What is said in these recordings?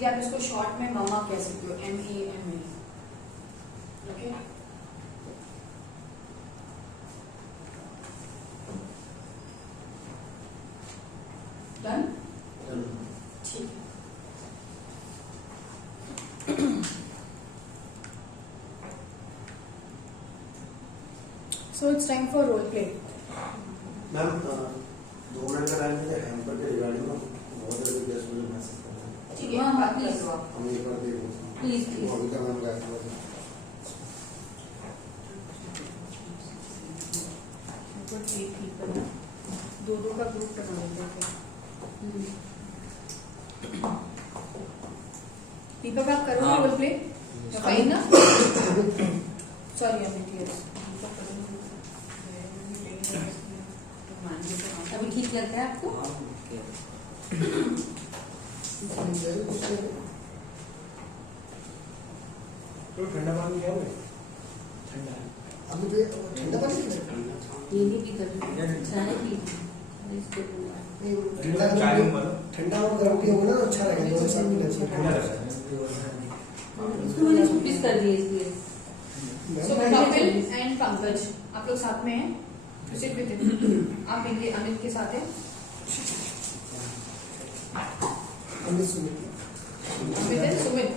Basically आप इसको short में ममा कह सकते हो, MAMA। ओके, डन, ठीक है। So it's time for role play. Ma'am 2 minute का टाइम है, हैम्पर के रिगार्डिंग में बहुत सारे गेस्ट मुझे मैसेज कर रहे हैं। ठीक है, हाँ, बात कर please. लो आप। हम ये कर दे रहे हैं। Please, please. अभी का मैम गाइड कर दो का ग्रुप बना लेते हैं। दीपक आप करोगे हाँ। Role play? फाइन ना? Sorry Amit, yes. अभी ठीक लगता है आपको? तो ठंडा पानी क्या है? ठंडा है। अभी भी ठंडा पानी है? ये नहीं पी कभी चाय पी चाय में ठंडा और गर्म पियोगे ना तो अच्छा लगेगा, दोनों साथ पीना चाहिए। ठंडा रहता है। इसको मैंने छुट्टी कर दी इसलिए सो कपिल एंड पंकज आप लोग साथ में हैं? Sit with him. आप इनके अमित के साथ हैं? अमित सुमित अमित एंड सुमित।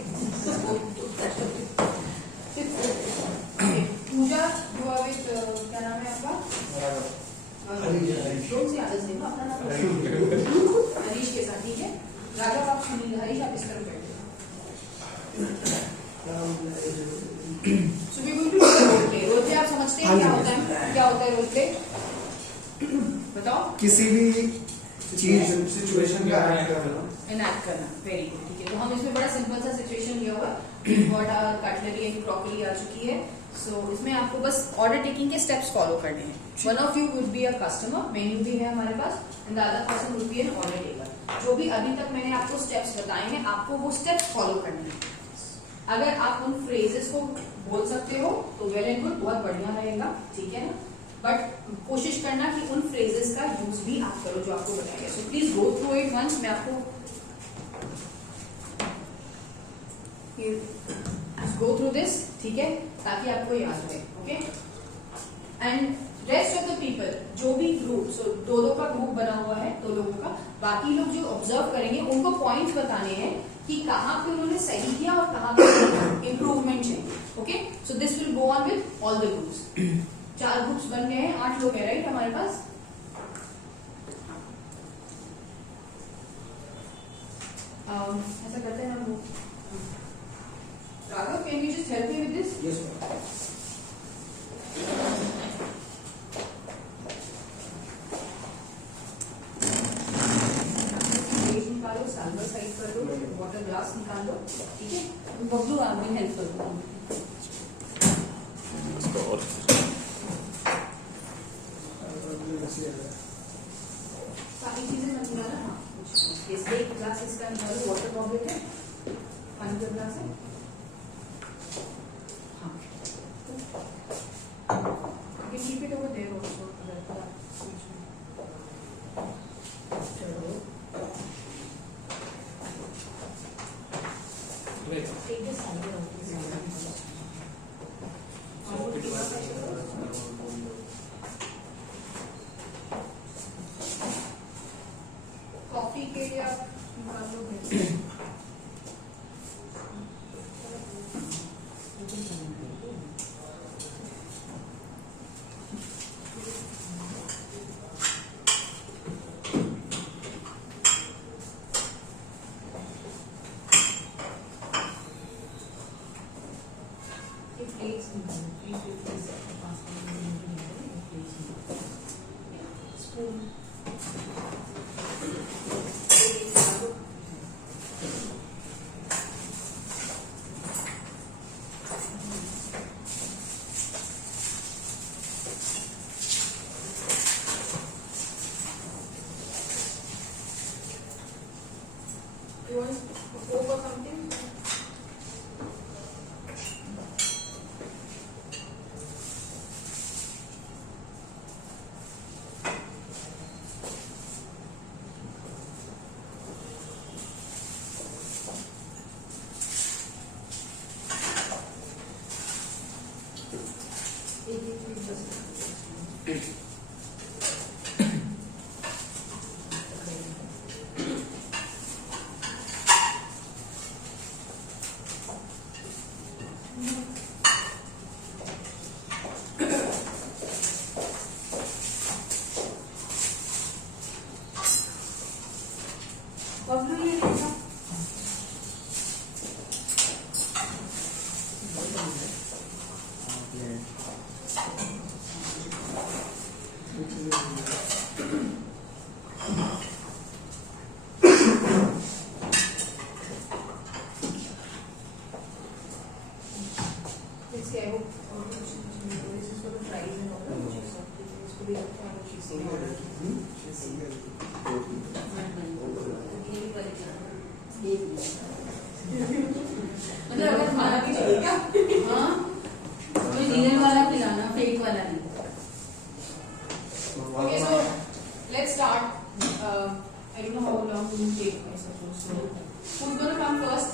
पूजा हुआ विद क्या नाम है आपका? कौन सी आदत है अपना नाम? हरीश के साथ, ठीक है। राघव आप सुनिए, हरीश आप इस तरफ बैठे। So we will do role play. Role play आप समझते हैं क्या होता है? क्या होता है रोल प्ले? बताओ। किसी भी चीज सिचुएशन का एक्ट करना। इनैक्ट करना, वेरी गुड, ठीक है। तो हम इसमें बड़ा सिंपल सा सिचुएशन लिया हुआ, what are cutlery and crockery आ चुकी है। सो इसमें आपको बस ऑर्डर टेकिंग के स्टेप्स फॉलो करने हैं। One of you would be a customer, menu भी है हमारे पास, and the other person would be an order taker. जो भी अभी तक मैंने आपको स्टेप्स बताए हैं, आपको वो स्टेप्स फॉलो करने हैं। अगर आप उन फ्रेजेस को बोल सकते हो तो वेल एंड गुड, बहुत बढ़िया रहेगा, ठीक है ना। बट कोशिश करना कि उन फ्रेजेस का यूज भी आप करो जो आपको बताया गया। So please go through it once. मैं आपको गो थ्रू दिस, ठीक है, ताकि आपको याद रहे। Okay, and rest of the people, जो भी ग्रुप, सो दो का ग्रुप बना हुआ है, 2 लोगों का, बाकी लोग जो ऑब्जर्व करेंगे उनको पॉइंट्स बताने हैं कि कहाँ पे उन्होंने सही किया और कहाँ पे इम्प्रूवमेंट चाहिए। Okay, so this will go on with all the groups. 4 groups बन गए हैं, 8 लोग हैं राइट हमारे पास। ऐसा करते हैं हम लोग। Raghav, can you just help me with this? Yes ma'am. निकालो, सैल्वर साइड कर दो, वाटर ग्लास निकाल दो, ठीक है। बबलू आप भी हेल्प कर दो। सारी चीजें मत निकालना। हाँ, इसलिए एक ग्लास इसका निकालो, वाटर बॉटल है, पानी का ग्लास है। हाँ, you can keep it over there also, अगर आप बीच में। चलो, take this salad out, please. Coffee के लिए आप निकाल लोगे? प्लेट्स निकालो, spoon You want Coke or something? see, I hope this is for the fries and all that. इसको भी रखते हैं cheesy order. मतलब अगर खाना भी चाहिए क्या? हाँ, ओरिजिनल वाला खिलाना, फेक वाला नहीं। Okay, so let's start. I don't know how long it will take, I suppose. So, who's gonna come first?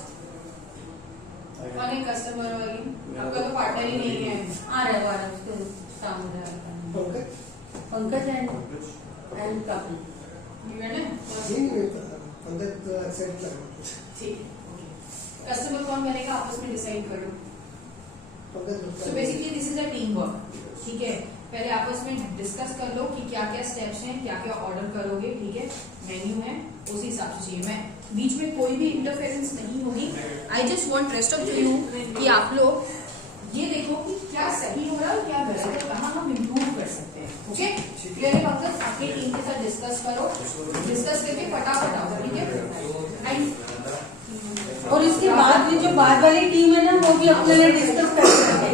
कौन है customer वाली? आपका तो पार्टनर ही नहीं है। आ रहा है वो, आ रहा है, उसको काम हो रहा है। Pankaj and Kapil. You ready? ठीक है। कस्टमर कौन बनेगा आपस में डिसाइड कर लो। So basically this is a team work, ठीक है। पहले आपस में डिस्कस कर लो कि क्या क्या स्टेप्स हैं, क्या क्या ऑर्डर करोगे, ठीक है। मेन्यू है, उसी हिसाब से चाहिए। मैं बीच में कोई भी इंटरफेरेंस नहीं होगी। I just want rest of you कि आप लोग ये देखो कि क्या सही हो रहा है, क्या गलत है, कहाँ हम इम्प्रूव कर सकते हैं। ओके, क्लियर मतलब अपनी टीम के साथ डिस्कस करो, डिस्कस करके फटाफट आओ, ठीक है। एंड और इसके बाद में जो बाद वाली टीम है ना, वो भी अपने लिए डिस्कस कर सकते हैं।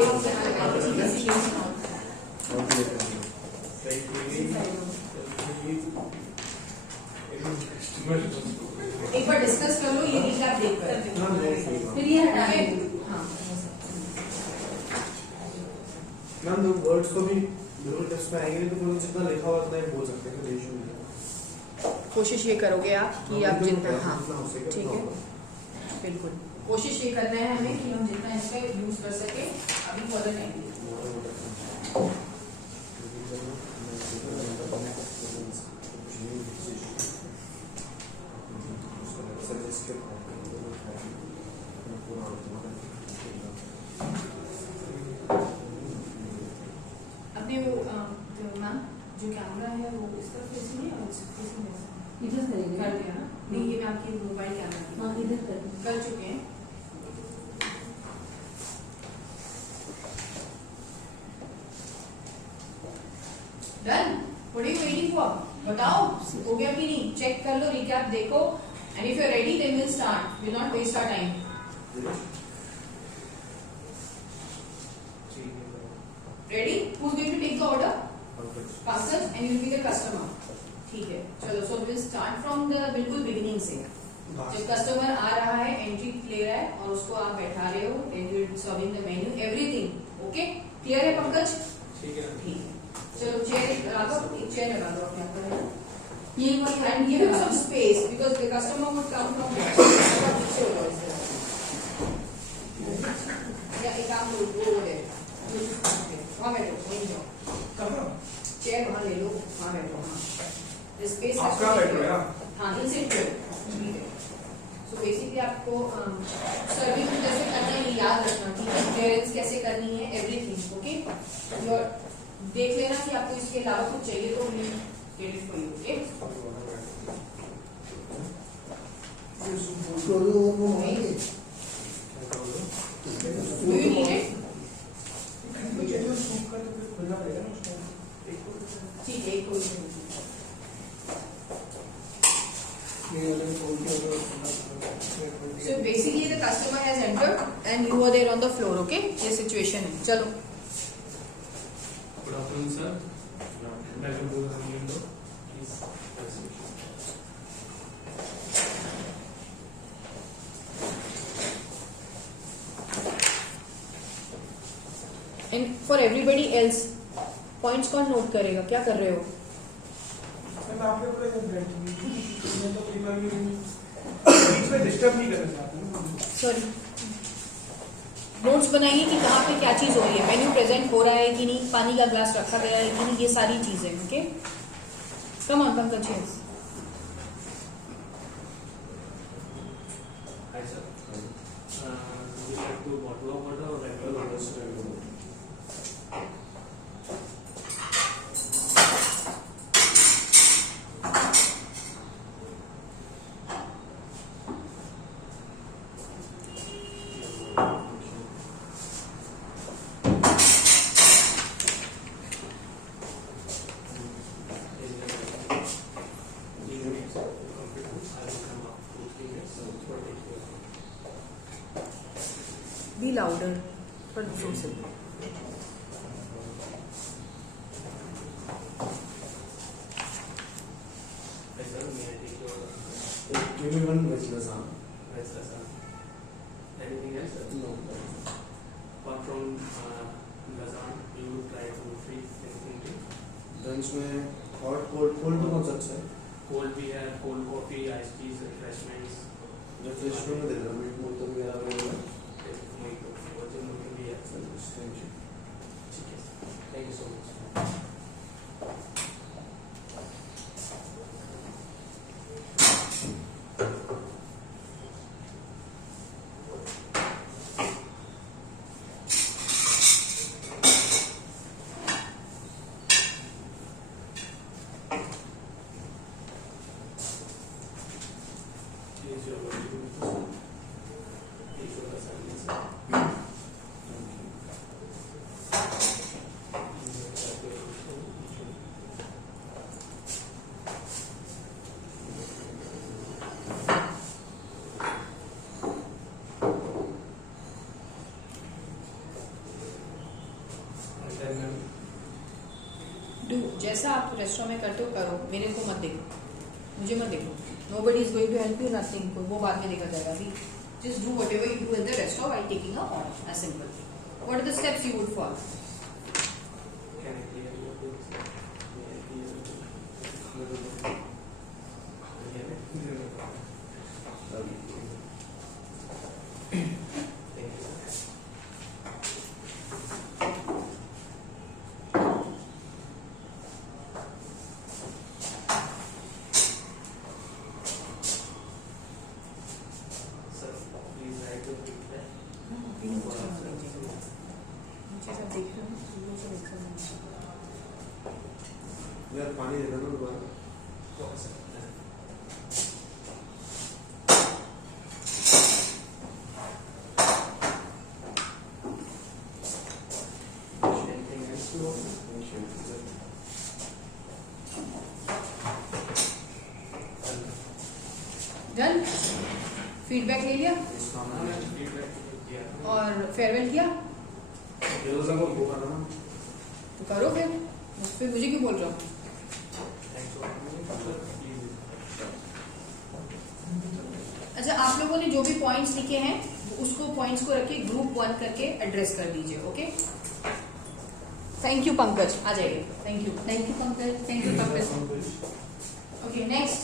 एक बार डिस्कस कर लो, ये रिकैप देखकर फिर ये हटा देंगे। हाँ, मैम दो वर्ड्स को भी बिल्कुल टेस्ट में आएंगे तो फिर जितना लिखा हुआ उतना ही बोल सकते हैं, कोई इशू नहीं है। कोशिश ये करोगे आप कि आप जितना, हाँ ठीक ठीक है, बिल्कुल कोशिश ये करना है हमें कि हम जितना इसका यूज कर सके अभी फॉर द टाइम। अपने वो मैम जो कैमरा है वो इस तरफ फेसिंग है और इस फेसिंग है, इधर करेंगे। कर दिया ना? नहीं, ये मैं आपकी मोबाइल कैमरा की हाँ, इधर करेंगे। कर चुके हैं। Done, what are you waiting for? बताओ हो गया कि नहीं, चेक कर लो, रिकैप देखो, and if you are ready then will start, will not waste our time. Ready? Who is going to take the order? Parcel and you will be the customer, ठीक है। चलो, so will start from the बिल्कुल beginning से। जब customer आ रहा है, entry ले रहा है और उसको आप बैठा रहे हो, then you are serving the menu, everything okay. Clear है पंकज? ठीक है। ठीक है, चलो चेयर लगा दो, एक चेयर लगा दो अपने आप को। ये वही and give him some space because the customer would come from पीछे हो जाओ इस तरह। या एक काम करो, वो है वहाँ बैठो, वहीं जाओ, चेयर वहाँ ले लो, वहाँ बैठो। हाँ, स्पेस आप कहाँ बैठ रहे हो? हाँ, इन सिट करो, ठीक है। सो बेसिकली आपको सर्विंग कैसे करना है ये याद रखना, ठीक है। क्लियरेंस कैसे करनी है, एवरीथिंग ओके। योर देख लेना कि आपको इसके अलावा कुछ चाहिए तो get it for you, okay. Do you need it? ठीक है, एक कोई So basically the customer has entered and you are there on the floor, okay? ये situation है, चलो। Good afternoon, sir. Welcome to the window. Please. And for everybody else, points कौन note करेगा? क्या कर रहे हो? डिस्टर्ब नहीं करना चाहते। सॉरी, नोट्स बनाइए कि कहाँ पे क्या चीज हो रही है, मेन्यू प्रेजेंट हो रहा है कि नहीं, पानी का ग्लास रखा गया है कि नहीं, ये सारी चीजें, okay. Come on Pankaj, yes. Hi, sir. Would you like to bottle of water or regular water? Be louder. पर दूर से Yes, sir. May I take your Give me one veg lasagna. Yes, sir. Anything else, sir? No. Apart from lasagna, you would try to free anything? Lunch में hot cold cold तो कौन सा अच्छा है? Cold भी है, cold coffee, iced teas, refreshments. Refrigerator में दे देना मीट मोल तो वगैरह वगैरह. भी है. Thank you. ठीक है. Thank you so much. Here's your document. Here's your assignment, sir. And then, do जैसा आप रेस्टोरेंट में करते हो करो, मेरे को मत देखो, मुझे मत देखो. Nobody is going to help you, nothing. वो बाद में देखा जाएगा. अभी just do whatever you do in the restaurant while taking a order. As simple. What are the steps you would follow? can I clear your books? May I clear your books? Thank you, sir. Sir, please write your feedback. मुझे सब देख रहे हो, लोगों से देख रहे हो. यार पानी दे देना दोबारा. Okay, sir. Anything else to offer? Thank you. Done? Feedback ले लिया और फेयरवेल किया तो करो फिर मुझे क्यों बोल रहा हूँ. अच्छा, आप लोगों ने जो भी पॉइंट्स लिखे हैं उसको पॉइंट्स को रखिए, ग्रुप 1 करके एड्रेस कर दीजिए. ओके, थैंक यू पंकज, आ जाइए. Thank you Pankaj, thank you Pankaj. Okay, next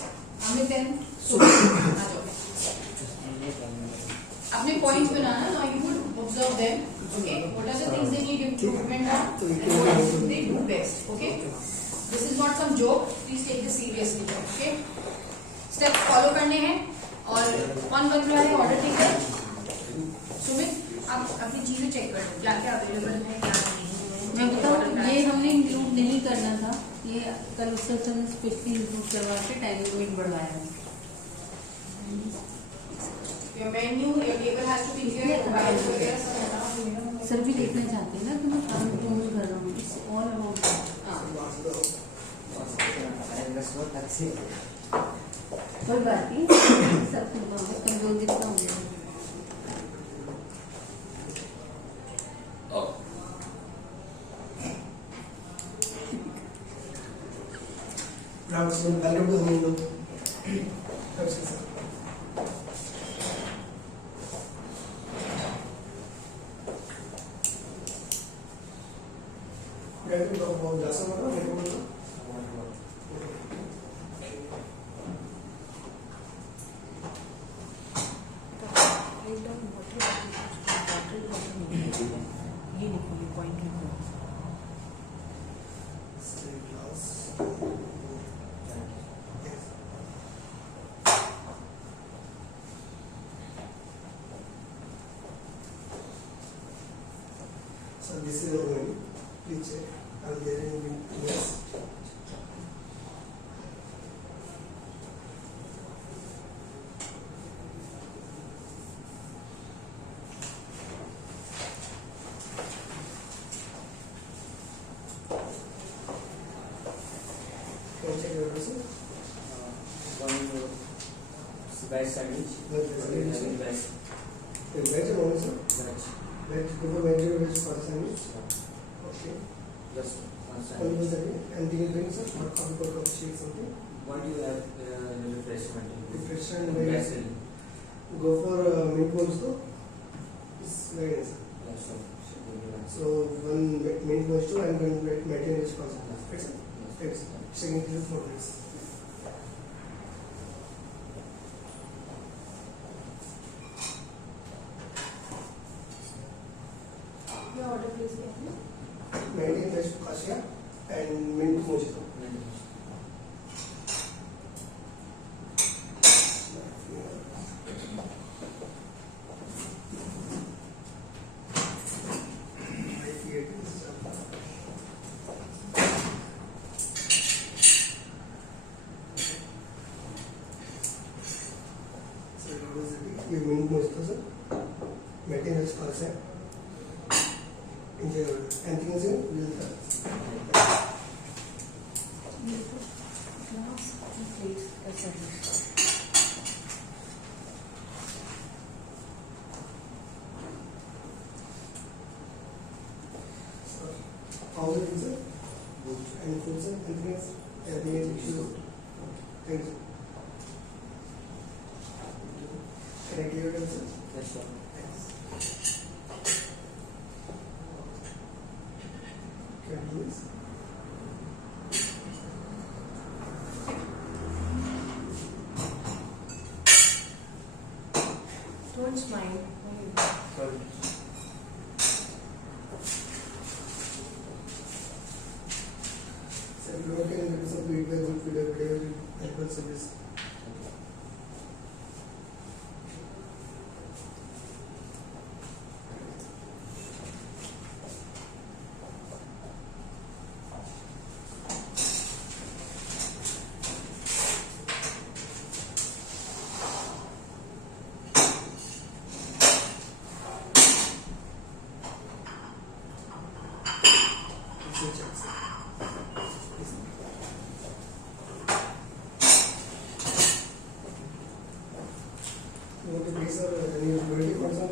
Amit and Sumit, आ जाओ. अपने पॉइंट्स बनाना. Now you would observe them. Okay, what are the things they need improvement on and what should they do best. Okay, this is not some joke, please take this seriously. Okay, steps follow करने हैं. और कौन बन रहा है order taker? Sumit, आप अपनी चीजें चेक कर लो, क्या क्या अवेलेबल है, क्या नहीं है. मैं बताऊँ, ये हमने इंक्लूड नहीं करना था. ये कल उससे हमने स्पेशली इंक्लूड करवा के टाइम लिमिट बढ़वाया है. Your menu, your table has to be here. Mobiles वगैरह सब है ना. सर भी देखना चाहते हैं ना, तो मैं काम क्लोज कर रहा हूँ. It's all about. कोई बात नहीं, सब कमजोर जितना हो गया. Welcome to home. ये लिखो, ये पॉइंट लिखो. So this is the one. Please check. Are there any yes? Can you check your answer? One veg sandwich. Veg sandwich. Veg. Veg or non-veg? Veg. before major which person is okay. Just one One was second. that and the drink sir, what coffee or cup shake something. What do you have refreshment? Refreshment Vessel. go for mint mojito. It's very nice. Yes, sir. So one mint mojito and one Martini which person. Right sir? Right sir. Second is 4 minutes. Your order please क्या है? Martini which cassia and mint mojito. ये minute में इसका sir maintenance पास है engine एंथिंग से मिलता है Glass and plate का service. all the things sir and food sir anything else everything is issue thank you can I give it sir Yes, sir. thanks can I do this Don't smile. Sorry. sir if you can give some feedback good feedback whatever help us service Okay, please, sir, any birthday concern,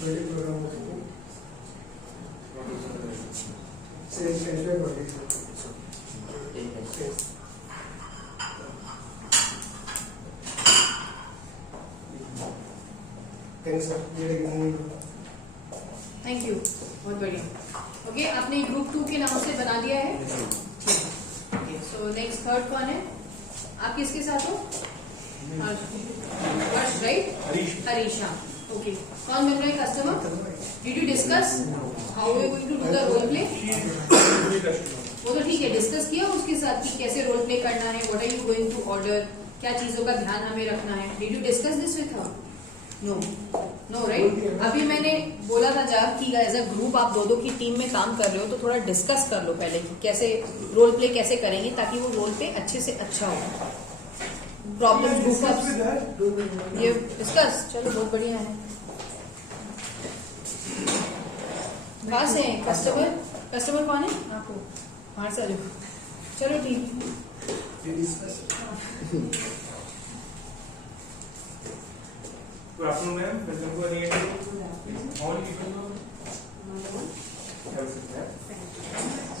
birthday program or something? What is the Say, enjoy birthday, sir. take it? Yes. Thanks, sir. ये लेकिन thank you बहुत बढ़िया okay आपने group 2 के नाम से बना दिया है ठीक सो नेक्स्ट थर्ड कौन है आप किसके साथ हो हर्ष राइट हरीशा ओके कौन बन रहा है customer did you discuss how you going to do the role play वो तो ठीक है डिस्कस किया उसके साथ कि कैसे रोल प्ले करना है what are you going to order क्या चीजों का ध्यान हमें रखना है did you discuss this with her no no right अभी मैंने बोला था जब कि एज अ ग्रुप आप दो की टीम में काम कर रहे हो तो थोड़ा डिस्कस कर लो पहले कि कैसे रोल प्ले कैसे करेंगे ताकि वो रोल प्ले अच्छे से अच्छा हो प्रॉब्लम ग्रुप ये डिस्कस चलो बहुत बढ़िया है कहाँ से है कस्टमर कस्टमर कौन है आपको बाहर से आ जाओ चलो ठीक Good afternoon, ma'am. Welcome to NEAT. All people have a seat, ma'am.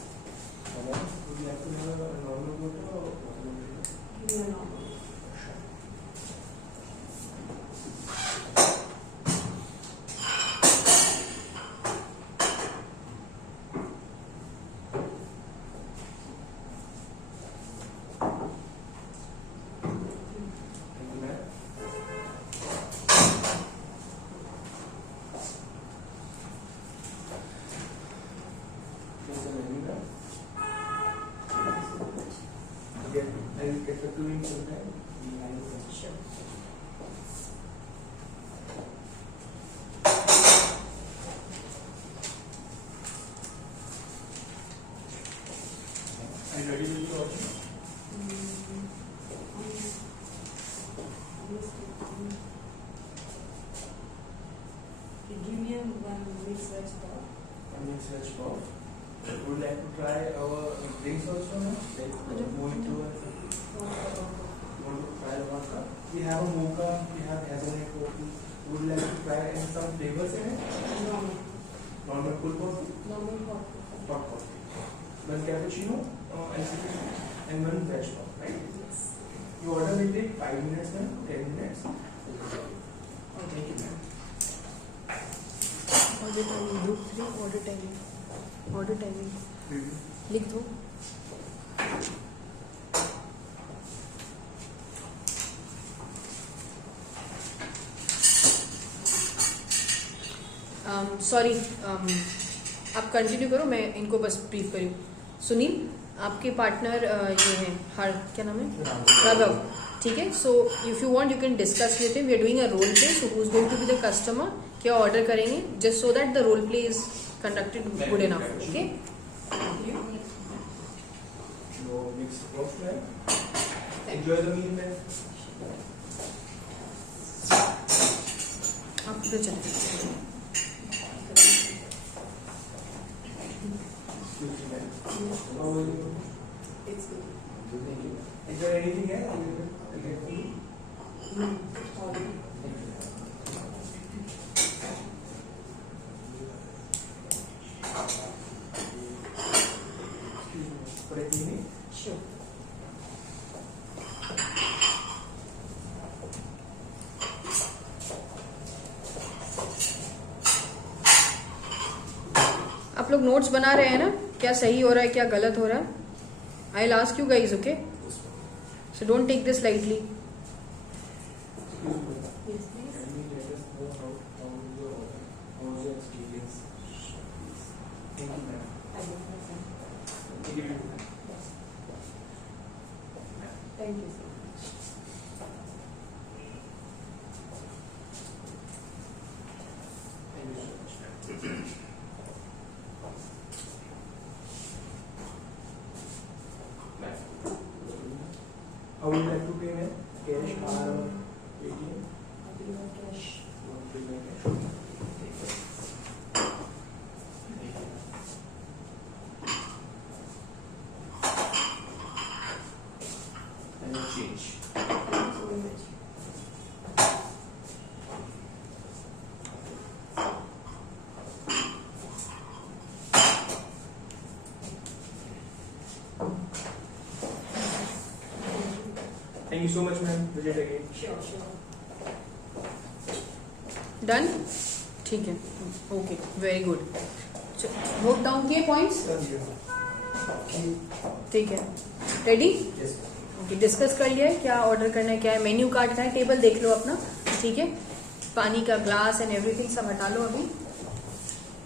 Would you like to have a normal photo or automatic? Thank you, ma'am. Here's the menu, ma'am. I'll get back to you in some time. Sure. Are you ready with your order? Give me one mixed veg pav. Onion veg pav. Would you like to try our drinks also, ma'am? Like mojito and want to try vodka? We have a mocha, we have hazelnut coffee. Would you like to try and some flavors in it? Normal cool coffee? Hot coffee. One cappuccino and one veg pop, right? Your order will take 5 minutes, ma'am, 10 minutes. Thank you, ma'am. Order timing group 3 order timing लिख दो. Sorry आप continue करो, मैं इनको बस brief करूँ. सुनील, आपके partner ये हैं, हर क्या नाम है, राघव, ठीक है. So if you want you can discuss with him. We are doing a role play, so who is going to be the customer, क्या ऑर्डर करेंगे, just so that the role play is conducted good enough. Okay, No mixed crops, ma'am. Enjoy the meal, ma'am. आप इधर चले. Excuse me, ma'am. How are you? It's good. Is there anything else I can do? For a cleaning? Sure. आप लोग notes बना रहे हैं ना, क्या सही हो रहा है क्या गलत हो रहा है. I will ask you guys, okay, so don't take this lightly. Excuse me. Yes, please. Can you let us know how was your order? How was your experience? Thank you, ma'am. I will present. Thank you, ma'am. Thank you so much. Thank you so much, ma'am. How would you like to pay, ma'am? Cash, card, or ATM? I'll be your cash. You want to pay by cash? Thank you. And your change. Thank you so much. Thank you so much, ma'am. Visit again. Sure. Done, ठीक है, okay, very good. Note down किए points, ठीक है, ready. Yes. Okay, discuss कर लिया है क्या order करना है, क्या है, मेन्यू कार्ड है, टेबल देख लो अपना, ठीक है, पानी का ग्लास एंड एवरीथिंग सब हटा लो अभी.